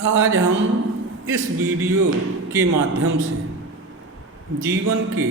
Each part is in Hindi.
आज हम इस वीडियो के माध्यम से जीवन के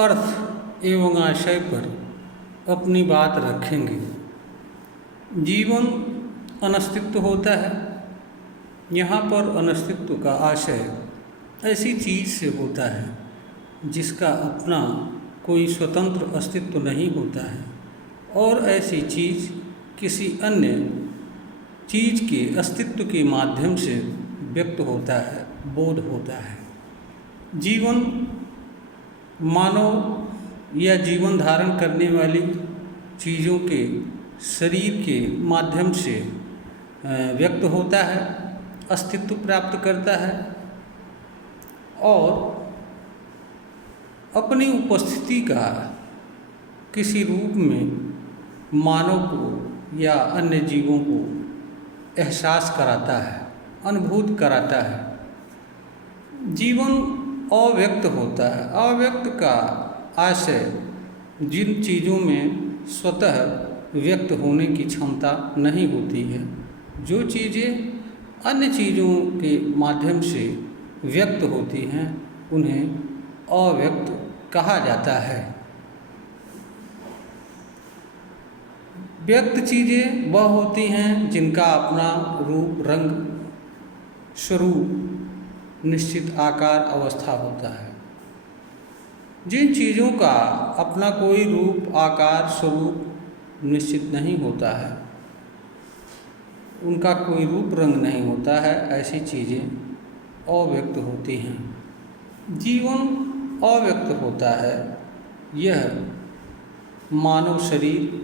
अर्थ एवं आशय पर अपनी बात रखेंगे। जीवन अनस्तित्व होता है। यहाँ पर अनस्तित्व का आशय ऐसी चीज़ से होता है जिसका अपना कोई स्वतंत्र अस्तित्व नहीं होता है और ऐसी चीज़ किसी अन्य चीज़ के अस्तित्व के माध्यम से व्यक्त होता है, बोध होता है। जीवन मानव या जीवन धारण करने वाली चीज़ों के शरीर के माध्यम से व्यक्त होता है, अस्तित्व प्राप्त करता है और अपनी उपस्थिति का किसी रूप में मानव को या अन्य जीवों को एहसास कराता है, अनुभूत कराता है। जीवन अव्यक्त होता है। अव्यक्त का आशय जिन चीज़ों में स्वतः व्यक्त होने की क्षमता नहीं होती है, जो चीज़ें अन्य चीज़ों के माध्यम से व्यक्त होती हैं, उन्हें अव्यक्त कहा जाता है। व्यक्त चीज़ें वह होती हैं जिनका अपना रूप, रंग, स्वरूप, निश्चित आकार, अवस्था होता है। जिन चीज़ों का अपना कोई रूप, आकार, स्वरूप निश्चित नहीं होता है, उनका कोई रूप, रंग नहीं होता है, ऐसी चीज़ें अव्यक्त होती हैं। जीवन अव्यक्त होता है। यह मानव शरीर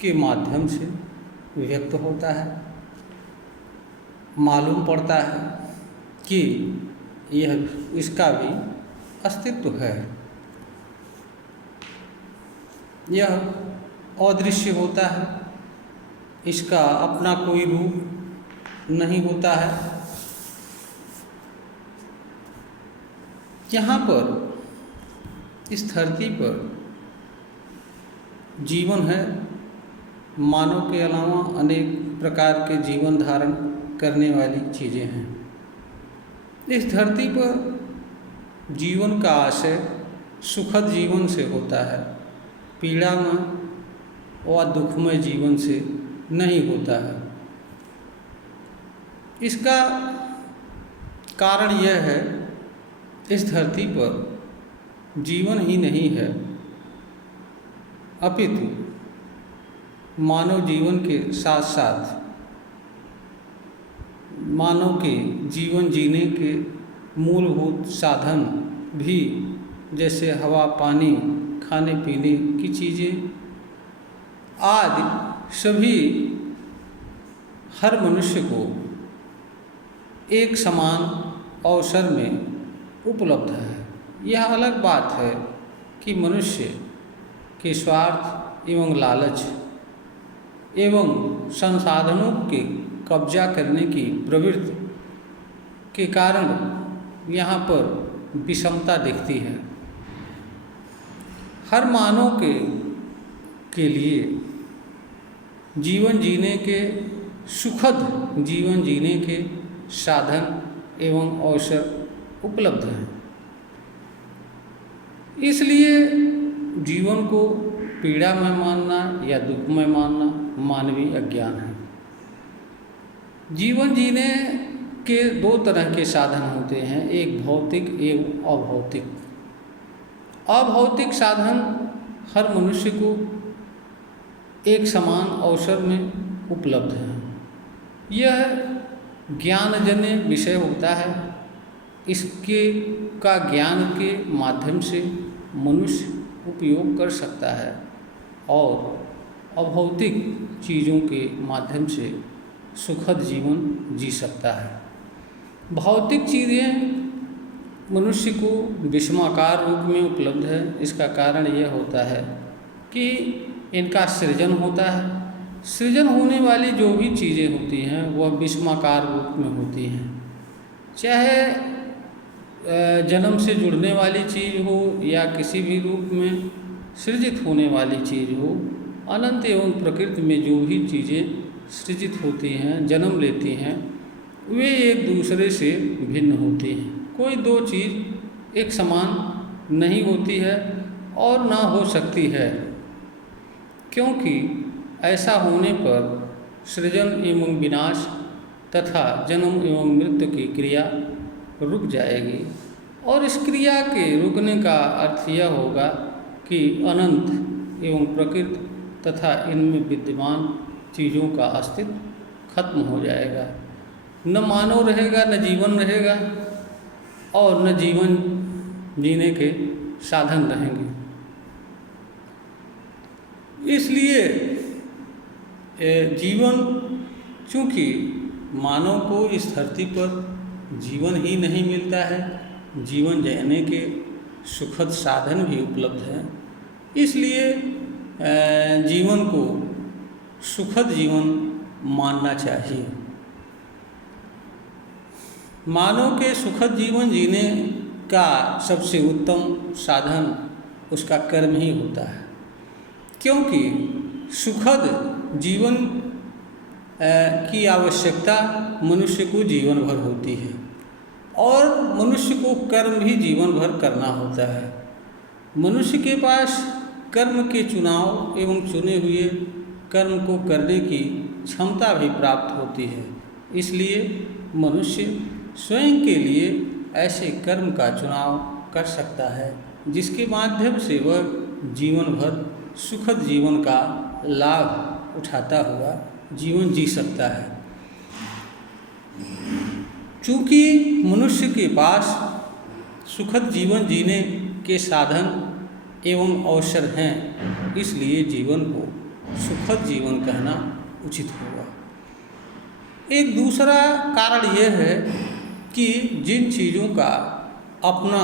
के माध्यम से व्यक्त होता है। मालूम पड़ता है कि इसका भी अस्तित्व है। यह अदृश्य होता है। इसका अपना कोई रूप नहीं होता है। यहाँ पर इस धरती पर जीवन है। मानव के अलावा अनेक प्रकार के जीवन धारण करने वाली चीज़ें हैं। इस धरती पर जीवन का आशय सुखद जीवन से होता है, पीड़ामय व दुखमय जीवन से नहीं होता है। इसका कारण यह है, इस धरती पर जीवन ही नहीं है, अपितु मानव जीवन के साथ साथ मानव के जीवन जीने के मूलभूत साधन भी, जैसे हवा, पानी, खाने पीने की चीज़ें आदि सभी हर मनुष्य को एक समान अवसर में उपलब्ध है। यह अलग बात है कि मनुष्य के स्वार्थ एवं लालच एवं संसाधनों के कब्जा करने की प्रवृत्ति के कारण यहाँ पर विषमता दिखती है। हर मानव के लिए जीवन जीने के, सुखद जीवन जीने के साधन एवं अवसर उपलब्ध हैं। इसलिए जीवन को पीड़ामय मानना या दुखमय मानना मानवीय अज्ञान है। जीवन जीने के दो तरह के साधन होते हैं, एक भौतिक एवं अभौतिक। अभौतिक साधन हर मनुष्य को एक समान अवसर में उपलब्ध है। यह ज्ञानजन्य विषय होता है। इसके का ज्ञान के माध्यम से मनुष्य उपयोग कर सकता है और अभौतिक चीज़ों के माध्यम से सुखद जीवन जी सकता है। भौतिक चीज़ें मनुष्य को विषमाकार रूप में उपलब्ध है। इसका कारण यह होता है कि इनका सृजन होता है। सृजन होने वाली जो भी चीज़ें होती हैं वह विषमाकार रूप में होती हैं। चाहे जन्म से जुड़ने वाली चीज़ हो या किसी भी रूप में सृजित होने वाली चीज़ हो, अनंत एवं प्रकृति में जो भी चीज़ें सृजित होती हैं, जन्म लेती हैं, वे एक दूसरे से भिन्न होती हैं। कोई दो चीज़ एक समान नहीं होती है और ना हो सकती है, क्योंकि ऐसा होने पर सृजन एवं विनाश तथा जन्म एवं मृत्यु की क्रिया रुक जाएगी, और इस क्रिया के रुकने का अर्थ यह होगा कि अनंत एवं प्रकृति तथा इनमें विद्यमान चीज़ों का अस्तित्व खत्म हो जाएगा। न मानव रहेगा, न जीवन रहेगा, और न जीवन जीने के साधन रहेंगे। इसलिए जीवन, चूँकि मानव को इस धरती पर जीवन ही नहीं मिलता है, जीवन जीने के सुखद साधन भी उपलब्ध हैं, इसलिए जीवन को सुखद जीवन मानना चाहिए। मानव के सुखद जीवन जीने का सबसे उत्तम साधन उसका कर्म ही होता है, क्योंकि सुखद जीवन की आवश्यकता मनुष्य को जीवन भर होती है, और मनुष्य को कर्म भी जीवन भर करना होता है। मनुष्य के पास कर्म के चुनाव एवं चुने हुए कर्म को करने की क्षमता भी प्राप्त होती है। इसलिए मनुष्य स्वयं के लिए ऐसे कर्म का चुनाव कर सकता है जिसके माध्यम से वह जीवन भर सुखद जीवन का लाभ उठाता हुआ जीवन जी सकता है। चूँकि मनुष्य के पास सुखद जीवन जीने के साधन एवं अवसर हैं, इसलिए जीवन को सुखद जीवन कहना उचित होगा। एक दूसरा कारण यह है कि जिन चीज़ों का अपना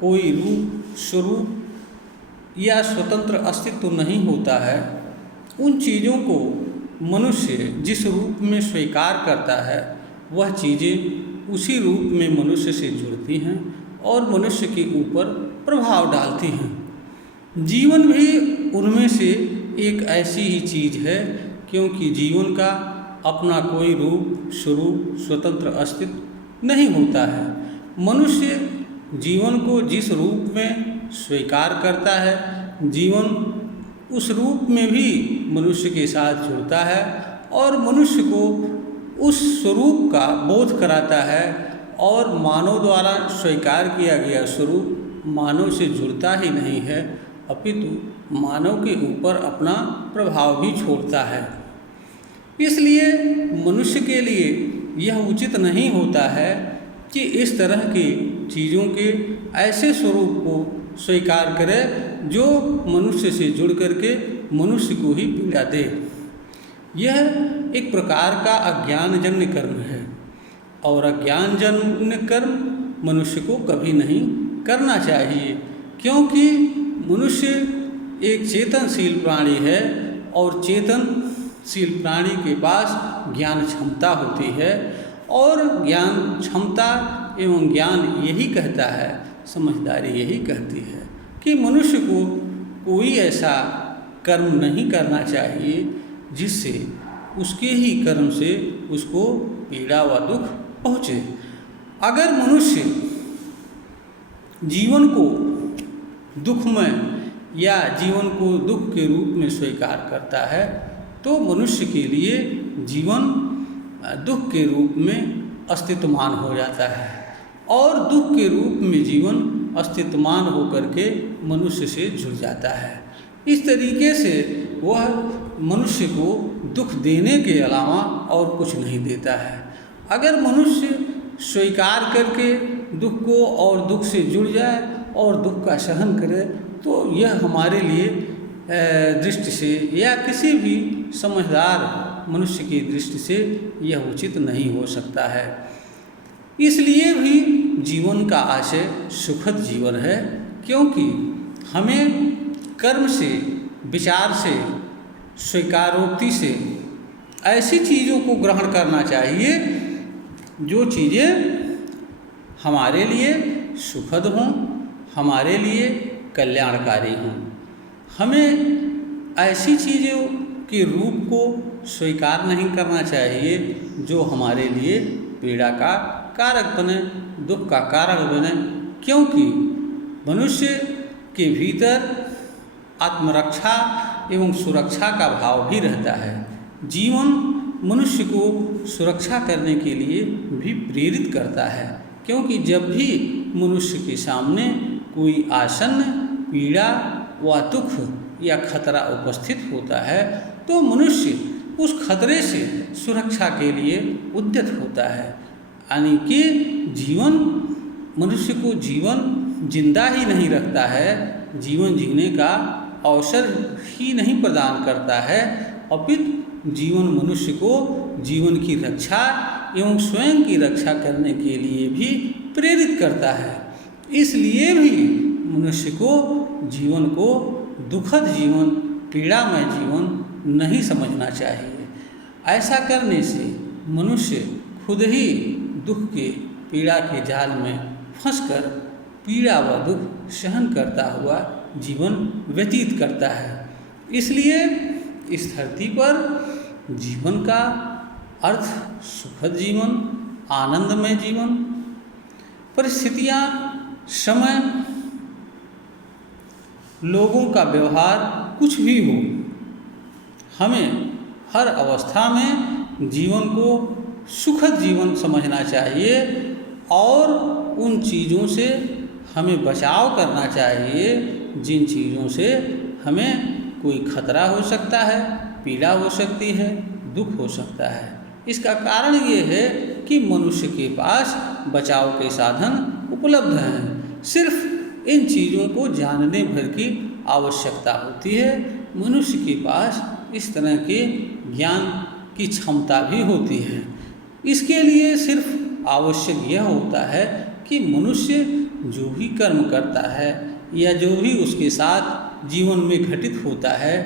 कोई रूप, स्वरूप या स्वतंत्र अस्तित्व नहीं होता है, उन चीज़ों को मनुष्य जिस रूप में स्वीकार करता है, वह चीज़ें उसी रूप में मनुष्य से जुड़ती हैं और मनुष्य के ऊपर प्रभाव डालती हैं। जीवन भी उनमें से एक ऐसी ही चीज़ है, क्योंकि जीवन का अपना कोई रूप, स्वरूप, स्वतंत्र अस्तित्व नहीं होता है। मनुष्य जीवन को जिस रूप में स्वीकार करता है, जीवन उस रूप में भी मनुष्य के साथ जुड़ता है और मनुष्य को उस स्वरूप का बोध कराता है, और मानव द्वारा स्वीकार किया गया स्वरूप मानव से जुड़ता ही नहीं है, अपितु मानव के ऊपर अपना प्रभाव भी छोड़ता है। इसलिए मनुष्य के लिए यह उचित नहीं होता है कि इस तरह की चीज़ों के ऐसे स्वरूप को स्वीकार करे जो मनुष्य से जुड़ करके मनुष्य को ही पीड़ा दे। यह एक प्रकार का अज्ञानजन्य कर्म है, और अज्ञानजन्य कर्म मनुष्य को कभी नहीं करना चाहिए, क्योंकि मनुष्य एक चेतनशील प्राणी है, और चेतनशील प्राणी के पास ज्ञान क्षमता होती है, और ज्ञान क्षमता एवं ज्ञान यही कहता है, समझदारी यही कहती है कि मनुष्य को कोई ऐसा कर्म नहीं करना चाहिए जिससे उसके ही कर्म से उसको पीड़ा व दुख पहुँचे। अगर मनुष्य जीवन को दुखमय या जीवन को दुख के रूप में स्वीकार करता है, तो मनुष्य के लिए जीवन दुख के रूप में अस्तित्वमान हो जाता है, और दुख के रूप में जीवन अस्तित्वमान होकर के मनुष्य से जुड़ जाता है। इस तरीके से वह मनुष्य को दुख देने के अलावा और कुछ नहीं देता है। अगर मनुष्य स्वीकार करके दुख को और दुख से जुड़ जाए और दुख का सहन करे, तो यह हमारे लिए दृष्टि से या किसी भी समझदार मनुष्य की दृष्टि से यह उचित नहीं हो सकता है। इसलिए भी जीवन का आशय सुखद जीवन है, क्योंकि हमें कर्म से, विचार से, स्वीकारोक्ति से ऐसी चीज़ों को ग्रहण करना चाहिए जो चीज़ें हमारे लिए सुखद हों, हमारे लिए कल्याणकारी हों। हमें ऐसी चीज़ों के रूप को स्वीकार नहीं करना चाहिए जो हमारे लिए पीड़ा का कारक बने, दुख का कारक बने, क्योंकि मनुष्य के भीतर आत्मरक्षा एवं सुरक्षा का भाव भी रहता है। जीवन मनुष्य को सुरक्षा करने के लिए भी प्रेरित करता है, क्योंकि जब भी मनुष्य के सामने कोई आसन्न पीड़ा व दुख या खतरा उपस्थित होता है तो मनुष्य उस खतरे से सुरक्षा के लिए उद्यत होता है। यानी कि जीवन मनुष्य को जीवन जिंदा ही नहीं रखता है, जीवन जीने का अवसर ही नहीं प्रदान करता है, अपितु जीवन मनुष्य को जीवन की रक्षा एवं स्वयं की रक्षा करने के लिए भी प्रेरित करता है। इसलिए भी मनुष्य को जीवन को दुखद जीवन, पीड़ामय जीवन नहीं समझना चाहिए। ऐसा करने से मनुष्य खुद ही दुख के पीड़ा के जाल में फंसकर पीड़ा व दुख सहन करता हुआ जीवन व्यतीत करता है। इसलिए इस धरती पर जीवन का अर्थ सुखद जीवन, आनंदमय जीवन, परिस्थितियाँ, समय, लोगों का व्यवहार कुछ भी हो, हमें हर अवस्था में जीवन को सुखद जीवन समझना चाहिए और उन चीज़ों से हमें बचाव करना चाहिए जिन चीज़ों से हमें कोई खतरा हो सकता है, पीड़ा हो सकती है, दुख हो सकता है। इसका कारण ये है कि मनुष्य के पास बचाव के साधन उपलब्ध हैं। सिर्फ इन चीज़ों को जानने भर की आवश्यकता होती है। मनुष्य के पास इस तरह के ज्ञान की क्षमता भी होती है। इसके लिए सिर्फ आवश्यक यह होता है कि मनुष्य जो भी कर्म करता है या जो भी उसके साथ जीवन में घटित होता है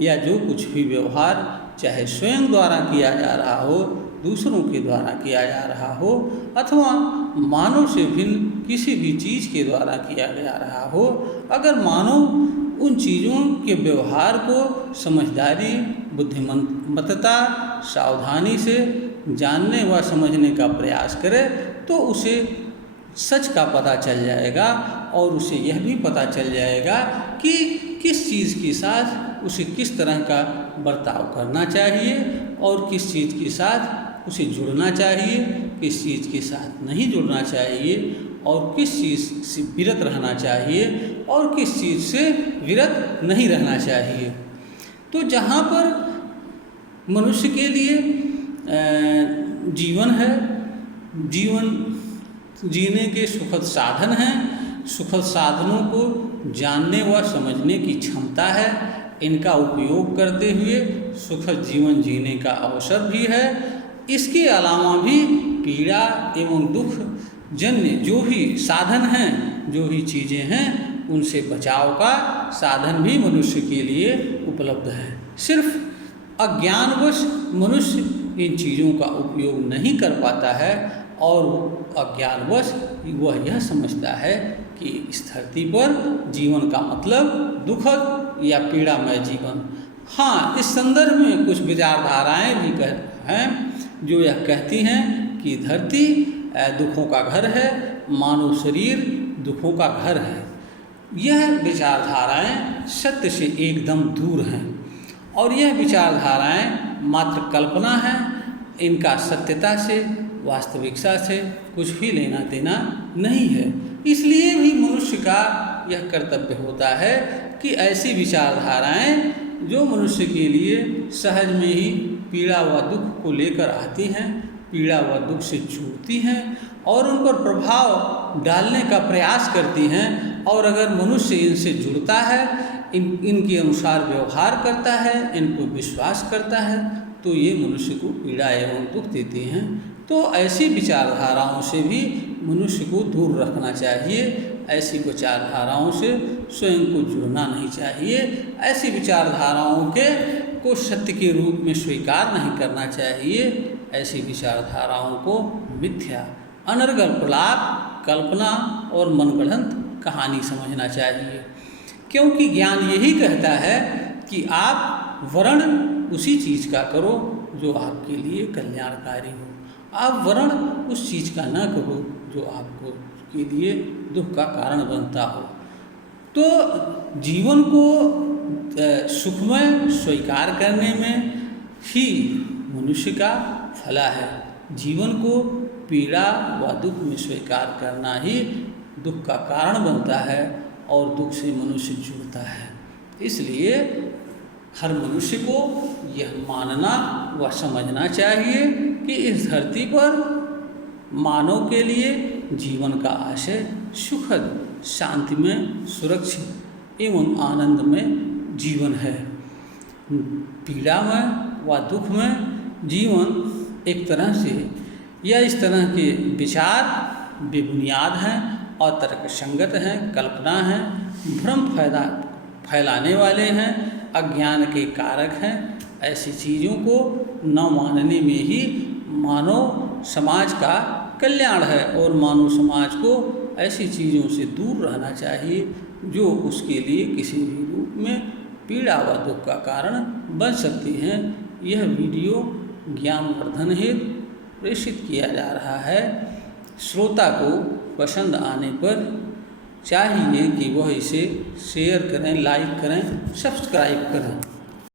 या जो कुछ भी व्यवहार चाहे स्वयं द्वारा किया जा रहा हो, दूसरों के द्वारा किया जा रहा हो अथवा मानव से भिन्न किसी भी चीज़ के द्वारा किया जा रहा हो, अगर मानव उन चीज़ों के व्यवहार को समझदारी, बुद्धिमत्ता, सावधानी से जानने व समझने का प्रयास करे तो उसे सच का पता चल जाएगा और उसे यह भी पता चल जाएगा कि किस चीज़ के साथ उसे किस तरह का बर्ताव करना चाहिए और किस चीज़ के साथ उसे जुड़ना चाहिए, किस चीज़ के साथ नहीं जुड़ना चाहिए और किस चीज़ से विरत रहना चाहिए और किस चीज़ से विरत नहीं रहना चाहिए। तो जहाँ पर मनुष्य के लिए जीवन है, जीवन जीने के सुखद साधन हैं, सुखद साधनों को जानने व समझने की क्षमता है, इनका उपयोग करते हुए सुखद जीवन जीने का अवसर भी है। इसके अलावा भी पीड़ा एवं दुख जन्य जो भी साधन हैं, जो भी चीज़ें हैं, उनसे बचाव का साधन भी मनुष्य के लिए उपलब्ध है। सिर्फ अज्ञानवश मनुष्य इन चीज़ों का उपयोग नहीं कर पाता है और अज्ञानवश वह यह समझता है कि इस धरती पर जीवन का मतलब दुखद या पीड़ामय जीवन। हाँ, इस संदर्भ में कुछ विचारधाराएँ भी हैं जो यह कहती हैं कि धरती दुखों का घर है, मानव शरीर दुखों का घर है। यह विचारधाराएँ सत्य से एकदम दूर हैं और यह विचारधाराएँ मात्र कल्पना है, इनका सत्यता से, वास्तविकता से कुछ भी लेना देना नहीं है। इसलिए भी मनुष्य का यह कर्तव्य होता है कि ऐसी विचारधाराएँ जो मनुष्य के लिए सहज में ही पीड़ा व दुख को लेकर आती हैं, पीड़ा व दुख से छूटती हैं और उन पर प्रभाव डालने का प्रयास करती हैं, और अगर मनुष्य इनसे जुड़ता है, इनके अनुसार व्यवहार करता है, इनको विश्वास करता है, तो ये मनुष्य को पीड़ा एवं दुख देती हैं। तो ऐसी विचारधाराओं से भी मनुष्य को दूर रखना चाहिए, ऐसी विचारधाराओं से स्वयं को जुड़ना नहीं चाहिए, ऐसी विचारधाराओं को सत्य के रूप में स्वीकार नहीं करना चाहिए, ऐसी विचारधाराओं को मिथ्या, अनर्गल प्रलाप, कल्पना और मनगढ़ंत कहानी समझना चाहिए। क्योंकि ज्ञान यही कहता है कि आप वर्ण उसी चीज़ का करो जो आपके लिए कल्याणकारी हो, आप वर्ण उस चीज़ का ना करो जो आपको के लिए दुख का कारण बनता हो। तो जीवन को सुखमय स्वीकार करने में ही मनुष्य का फला है। जीवन को पीड़ा व दुख में स्वीकार करना ही दुख का कारण बनता है और दुख से मनुष्य जुड़ता है। इसलिए हर मनुष्य को यह मानना व समझना चाहिए कि इस धरती पर मानव के लिए जीवन का आशय सुखद, शांतिमय, सुरक्षित एवं आनंद में जीवन है। पीड़ा में व दुख में जीवन एक तरह से या इस तरह के विचार बेबुनियाद हैं, अतर्कसंगत हैं, कल्पना हैं, भ्रम फैलाने वाले हैं, अज्ञान के कारक हैं। ऐसी चीज़ों को न मानने में ही मानव समाज का कल्याण है और मानव समाज को ऐसी चीज़ों से दूर रहना चाहिए जो उसके लिए किसी भी रूप में पीड़ा व दुख का कारण बन सकती हैं। यह वीडियो ज्ञानवर्धन हेतु प्रेषित किया जा रहा है। श्रोता को पसंद आने पर चाहिए कि वह इसे शेयर करें, लाइक करें, सब्सक्राइब करें।